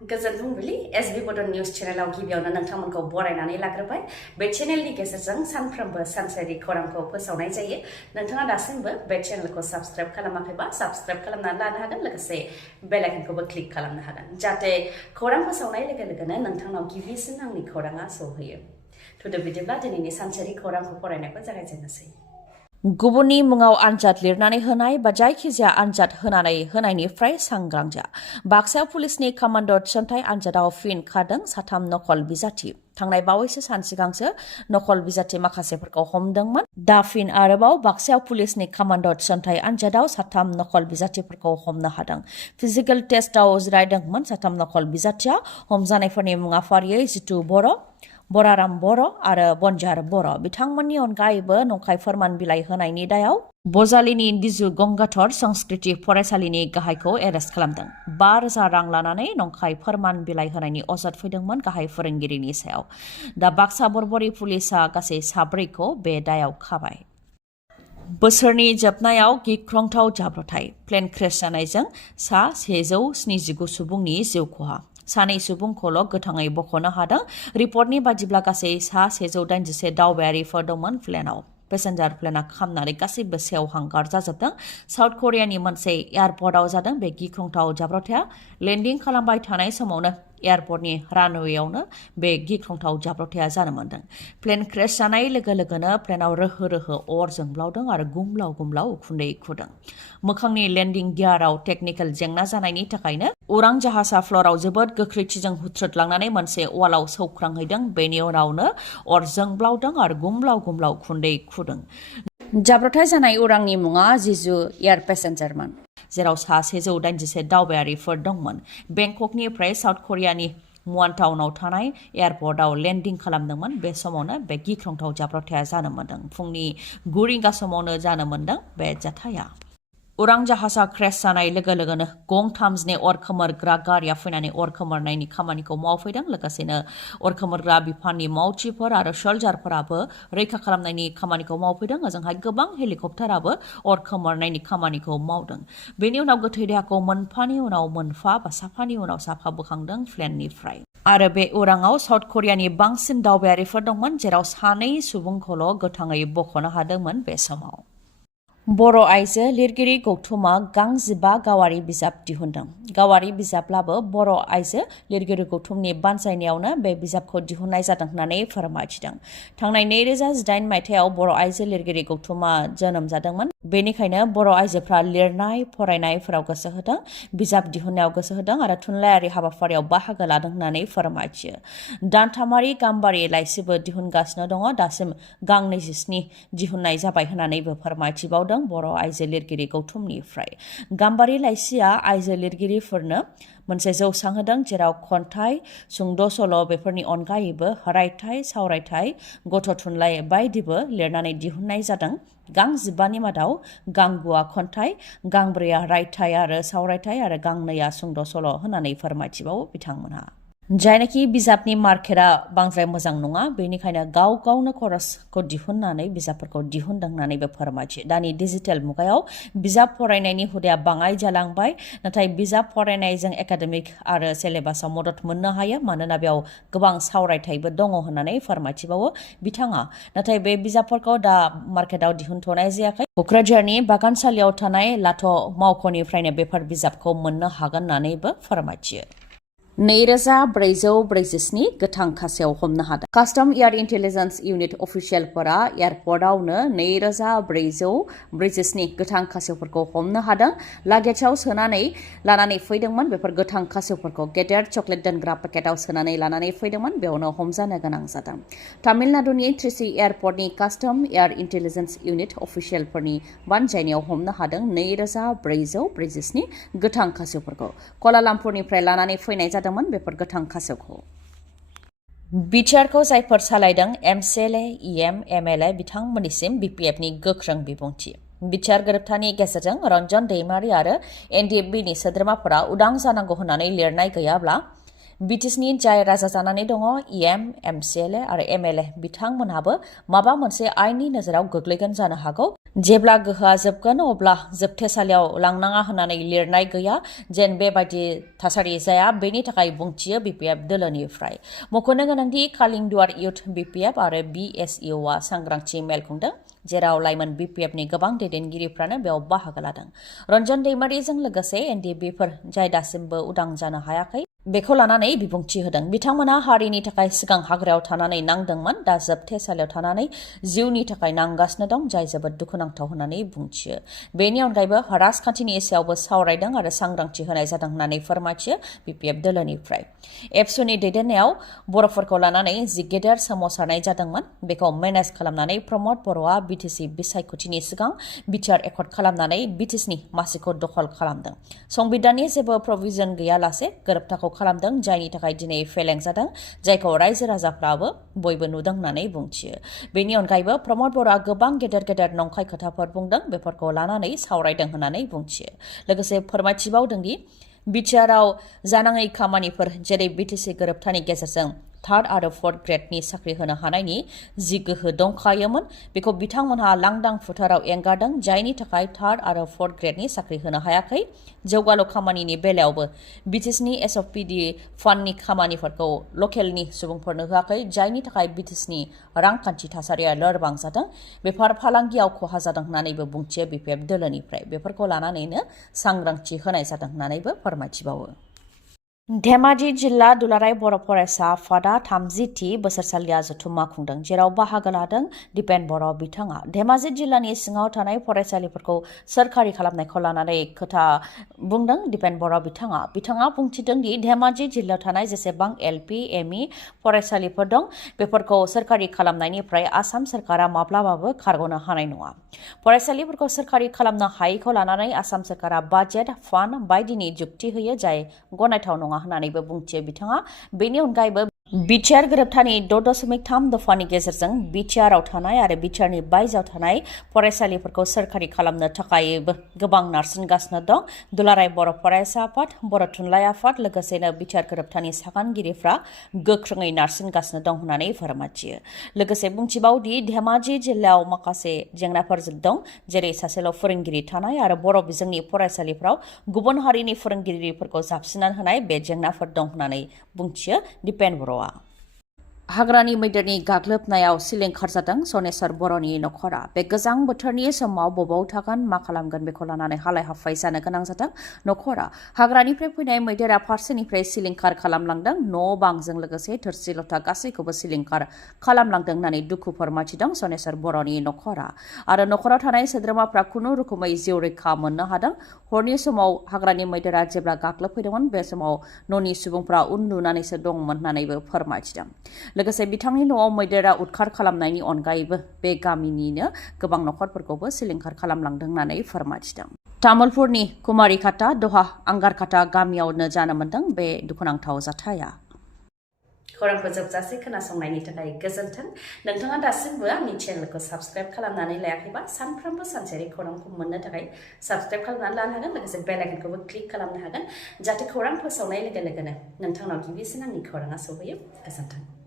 गोजोन फुंबिलि एसबी बड निउज चेनेलाव गिबियावनो नोंथांमोनखौ बरायनानै लाग्रोबाय बे चेनेलनि गेजेरजों सानफ्रोमबो सानसेनि खौरांखौ फोसावनाय जायो नोंथाङा दासिमबो बे चेनेलखौ साबस्क्राइब खालामाखैबा साबस्क्राइब खालामनानै लानो हागोन लोगोसे बेल आइकनखौबो क्लिक खालामनो हागोन जाहाथे खौरां फोसावनाय लोगो लोगोनो नोंथांनाव गिबिसिन आंनि खौराङा सौहैयो थुदो बिदिब्ला दिनैनि सानसेनि खौरांखौ फरायनायखौ जागायजेननोसै गुबुननि मुङाव आनजाद लिरनानै होनाय बा जायखिजाया आनजाद होनायनिफ्राय सांग्रां जा बाक्सा पुलिसनि कमान्ड' थिसनथाइ आनजादाव फिन खादों साथाम नकल बिजाथि थांनाय बावैसो सान सिगांसो नकल बिजाथि माखासेफोरखौ हमदोंमोन दा फिन आरोबाव बाक्सा पुलिसनि कमान्ड' थिसनथाइ आनजादाव साथाम नकल बिजाथिफोरखौ हमनो हादों फिजिकेल टेस्टआव जिरायदोंमोन साथाम नकल बिजाथिया हमजानायफोरनि मुङा फारियै जितु बर' बराराम बर' आरो बनजार बर' बिथांमोननि अनगायैबो नंखाय फोरमान बिलाइ होनायनि दायाव बजालिनि दिजु गंगाधर संस्कृति फरायसालिनि गाहायखौ एरेस्ट खालामदों 5,000 रां लानानै नंखाय फोरमान बिलाइ होनायनि अजद फैदोंमोन गाहाय फोरोंगिरिनि सायाव दा बाक्सा बरबरि पुलिसा गासै 7खौ बे दायाव खाबाय बोसोरनि जोबनायाव गिख्रंथाव जाब्रबथाय प्लेन क्रेश जानायजों सा 179 सुबुंनि जिउ खहा सानै सुबुंखौल' गोथाङै बख'नो हादों रिपर्टनि बादिब्ला गासै सा 181 दावबायारिफोर दंमोन प्लेनाव पेसेन्जार प्लेना खामनानै गासैबो सेवहांगार जाजोबदों साउथ करियानि मोनसे एयारपर्टआव जादों बे गिख्रंथाव जाब्रबथाया लेन्डिं खालामबाय थानाय समावनो एयारपर्टनि रानवेयावनो बे गिख्रंथाव जाब्रबथाया जानो मोन्दों प्लेन क्रेश जानाय लोगो लोगोनो प्लेनाव रोहो रोहो अर जोंब्लावदों आरो गुमलाव गुमलाव उखुन्दै खुदों मोखांनि लेन्डिं गियाराव टेकनिकेल जेंना जानायनि थाखायनो उरां जाहाजा फ्ल'राव जोबोद गोख्रैथिजों हुथ्रोदलांनानै मोनसे वालाव सौख्रांहैदों बेनि उनावनो अर जोंब्लावदों आरो गुमलाव गुमलाव उखुन्दै खुदों जाब्रबथाय जानाय उरांनि मुङा जिजु एयार पेसेन्जारमोन जेराव सा 181 दावबायारिफोर दंमोन बेंककनिफ्राय साउथ करियानि मुवान टाउनाव थानाय एयारपर्टआव लेन्डिं खालामदोंमोन बे समावनो बे गिख्रंथाव जाब्रबथाया जानो मोन्दों फुंनि 9 रिंगा समावनो जानो मोन्दों बे जाथाया उरां जाहाजा क्रेश जानाय लोगो लोगोनो गं 3 अर खोमोरग्रा गारिया फैनानै अर खोमोरनायनि खामानिखौ मावफैदों लोगोसेनो अर खोमोरग्रा बिफाननि मावथिफोर आरो सोल्जारफोराबो रैखा खालामनायनि खामानिखौ मावफैदों ओजोंहाय गोबां हेलिकप्टाराबो अर खोमोरनायनि खामानिखौ मावदों बेनि उनाव गोथै देहाखौ मोनफानि उनाव मोनफा बा साफानि उनाव साफा बोखांदों प्लेननिफ्राय आरो बे उराङाव साउथ करियानि बांसिन दावबायारिफोर दंमोन जेराव 2 सुबुंखौल' गोथाङै बख'नो हादोंमोन बे समाव बर' आइजो लिरगिरि गौथुमा गां 15 गावारि बिजाब दिहुनदों गावारि बिजाबब्लाबो बर' आइजो लिरगिरि गौथुमनि बानजायनायावनो बे बिजाबखौ दिहुननाय जादों होननानै फोरमायथिदों थांनाय 2018 मायथाइयाव बर' आइजो लिरगिरि गौथुमा जोनोम जादोंमोन बेनिखायनो बर' आइजोफ्रा लिरनाय फरायनायफोराव गोसो होदों बिजाब दिहुननायाव गोसो होदों आरो थुनलाइयारि हाबाफारियाव बाहागो लादों होननानै फोरमायथियो दानथामारि गाम्बारि लाइसिबो दिहुनगासिनो दङ दासिम गां 27 दिहुननाय जाबाय होननानैबो फोरमायथिबावदों बर' आइजो लिरगिरि गौथुमनिफ्राय गाम्बारि लाइसिया आइजो लिरगिरिफोरनो मोनसे जौसां होदों जेराव खन्थाइ सुंद' सल' बेफोरनि अनगायैबो रायथाइ सावरायथाइ गथ' थुनलाइ बायदिबो लिरनानै दिहुननाय जादों गां 15नि मादाव गां 9 खन्थाइ गां 4 रायथाइ आरो सावरायथाइ आरो गां 2 सुंद' सल' होननानै फोरमायथिबावो बिथांमोनहा जायनाखि बिजाबनि मार्केटआ बांद्राय मोजां नङा बेनिखायनो गाव गावनो खरसखौ दिहुननानै बिजाबफोरखौ दिहुनदों होननानैबो फोरमायथियो दानि डिजिटेल मुगायाव बिजाब फरायनायनि हुदाया बाङाय जालांबाय नाथाय बिजाब फरायनायजों एकाडेमिक आरो सिलेबासाव मदद मोननो हायो मानोना बेयाव गोबां सावरायथाइबो दङ होननानै फोरमायथिबावो बिथाङा नाथाय बे बिजाबफोरखौ दा मार्केटआव दिहुनथ'नाय जायाखै क'क्राझारनि बागानसालियाव थानाय लाथ' मावख'निफ्रायनो बेफोर बिजाबखौ मोननो हागोन होननानैबो फोरमायथियो 2447 गोथां खासेयाव हमनो हादों कास्टम एयार इन्टेलिजेन्स इउनिट अफिसियेलफोरा एयारपर्टआवनो 2447 गोथां खासेवफोरखौ हमनो हादों लागेजाव सोनानै लानानै फैदोंमोन बेफोर गोथां खासेवफोरखौ गेदेर चकलेट दोनग्रा पेकेटाव सोनानै लानानै फैदोंमन बेयावनो हमजानो गोनां जादों तामिलनाडुनि त्रिची एयारपर्टनि कास्टम एयार इन्टेलिजेन्स इउनिट अफिसियेलफोरनि बानजायनायाव हमनो हादों 2447 गोथां खासेवफोरखौ कलालामपुरनिफ्राय लानानै फैनाय जादों बेफोर गोथां खासेवखौ बिटिआरखौ जायफोर सालायदों एमसिएलए इएम एमएलए बिथांमोननिसिम बिपिएफनि गोख्रों बिबुंथि बिटिआर गोरोबथानि गेजेरजों रन्जन दैमारि आरो एनडिएफबिनि सोद्रोमाफोरा उदां जानांगौ होननानै लिरनाय गैयाब्ला BTSनि जाय राजा जानानै दङ EM, MCLA आरो MLA बिथांमोनहाबो माबा मोनसे आयेननि नोजोराव गोग्लैगोन जानो हागौ। जेब्ला गोहोआ जोबगोन अब्ला जोबथेसालियाव लांनाङा होननानै लिरनाय गैया जेन बेबायदि थासारि जाया बेनि थाखाय बुंथियो BPF दोलोनिफ्राय। मख'नो गोनांदि कालिंदुवार इउथ BPF आरो BSUआ सांग्रांथि मेल खुंदों जेराव लाइमोन BPFनि गोबां दैदेनगिरिफ्रानो बेयाव बाहागो लादों। रन्जन दैमारिजों लोगोसे NDBफोर जाय दासिमबो उदां जानो हायाखै बेखौ लानानै बिबुंथि होदों। बिथांमोना हारिनि थाखाय सिगां हाग्रायाव थानानै नांदोंमोन दा जोबथेसालियाव थानानै जिउनि थाखाय नांगासिनो दं जाय जोबोद दुखुनांथाव होननानै बुंथियो। बेनि अनगायैबो राजखान्थिनि सायावबो सावरायदों आरो सांग्रांथि होनाय जादों होननानै फोरमायथियो BPF दोलोनिफ्राय। एबसुनि दैदेननायाव बर'फोरखौ लानानै जि गेदेर सोमावसारनाय जादोंमोन बेखौ मेनेज खालामनानै प्रमद बर'आ BTC बिसायख'थिनि सिगां बिटिआर एकर्ड खालामनानै BTSनि मासिखौ दखल खालामदों। संबिधाननि जेबो प्रभिजन गैयालासे गोरोबथाखौ खालामदों जायनि थाखाय दिनै फेलें जादों जायखौ रायजो राजाफ्राबो बयबो नुदों होननानै बुंथियो। बेनि अनगायैबो प्रमद बर'आ गोबां गेदेर गेदेर नंखाय खोथाफोर बुंदों बेफोरखौ लानानै सावरायदों होननानै बुंथियो। लोगोसे फोरमायथिबावदोंदि बिटिआरआव जानाङै खामानिफोर जेरै BTC गोरोबथानि गेजेरजों थार्ड आरो फोर्थ ग्रेडनि साख्रि होनो हानायनि जि गोहो दंखायोमोन बेखौ बिथांमोनहा लांदां फोथाराव एंगारदों जायनि थाखाय थार्ड आरो फोर्थ ग्रेडनि साख्रि होनो हायाखै। जौगालु खामानिनि बेलायावबो BTSनि SOPD फान्डनि खामानिफोरखौ लकेलनि सुबुंफोरनो होआखै जायनि थाखाय BTSनि रांखान्थि थासारिया लोरबां जादों। बेफार फालांगियाव खहा जादों होननानैबो बुंथियो BPF दोलोनिफ्राय। बेफोरखौ लानानैनो सांग्रांथि होनाय जादों होननानैबो फोरमायथिबावो। धेमाजि जिल्ला दुलाराय बर' फरायसा आफादा 30थि बोसोरसालिया जथुम्मा खुंदों जेराव बाहागो लादों दिपेन बर' बिथाङा। धेमाजि जिल्लानि सिङाव थानाय फरायसालिफोरखौ सोरखारि खालामनायखौ लानानै खोथा बुंदों दिपेन बर' बिथाङा बुंथिदों दि धेमाजि जिल्लायाव थानाय जेसेबां LP, ME फरायसालिफोर दं बेफोरखौ सोरखारि खालामनायनिफ्राय आसाम सोरखारा माब्लाबाबो खारग'नो हानाय नङा। फरायसालिफोरखौ सोरखारि खालामनो हायैखौ लानानै आसाम सोरखारा बाजेट फान्ड बायदिनि जुक्ति होयो जाय गनायथाव नङा होननानैबो बुंथियो बिथाङा। बेनि अनगायैबो बिटिआर गोरोबथानि 6.3 दफानि गेजेरजों बिटिआरआव थानाय आरो बिटिआरनि बायजोआव थानाय फरायसालिफोरखौ सोरखारि खालामनो थाखायबो गोबां नारसिनगासिनो दं। दुलाराय बर' फरायसा आफाद, बर' थुनलाइ आफाद लोगोसेनो बिटिआर गोरोबथानि सागानगिरिफ्रा गोख्रोङै नारसिनगासिनो दं होननानै फोरमायथियो। लोगोसे बुंथिबावदि धेमाजि जिल्लायाव माखासे जेंनाफोर दं जेरै सासेल' फोरोंगिरि थानाय आरो बर' बिजोंनि फरायसालिफ्राव गुबुन हारिनि फोरोंगिरिफोरखौ जाबसिननानै होनाय बे जेंनाफोर दं होननानै बुंथियो दिपेन बर'आ। हाग्रानि मैदेरनि गाग्लोबनायाव सिलिंखार जादों सनेस्वर बर'नि नखरा। बे गोजां बोथोरनि समाव बबाव थागोन मा खालामगोन बेखौ लानानै हालाय हाफाय जानो गोनां जादों नखरा। हाग्रानिफ्राय फैनाय मैदेरा फारसेनिफ्राय सिलिंखार खालामलांदों न' बांजों लोगोसे थोरसि लथा गासैखौबो सिलिंखार खालामलांदों होननानै दुखु फोरमायथिदों सनेस्वर बर'नि नखरा। आरो नखराव थानाय सोद्रोमाफ्रा खुनु रोखोमै जिउ रैखा मोननो हादों। हरनि समाव हाग्रानि मैदेरा जेब्ला गाग्लोबफैदोंमोन बे समाव न'नि सुबुंफ्रा उन्दुनानैसो दंमोन होननानैबो फोरमायथिदों। लोगोसे बिथांनि न'आव मैदेरा उदखार खालामनायनि अनगायैबो बे गामिनिनो गोबां नखरफोरखौबो सिलिंखार खालामलांदों होननानै फोरमायथिदों। तामुलपुरनि कुमारिखाता दहा आंगारखाता गामियावनो जानो मोन्दों बे दुखुनांथाव जाथाया। खौरांखौ जोबजासे खोनासंनायनि थाखाय गोजोन्थों। नोंथाङा दासिमबो आंनि चेनेलखौ साबस्क्राइब खालामनानै लायाखैबा सानफ्रोमबो सानसेयारि खौरांखौ मोननो थाखाय साबस्क्राइब खालामनानै लानो हागोन। लोगोसे बेल आइकनखौबो क्लिक खालामनो हागोन जाहाथे खौरां फोसावनाय लोगो लोगोनो नोंथांनाव गिबिसिन आंनि खौराङा सौहैयो। गोजोन्थों।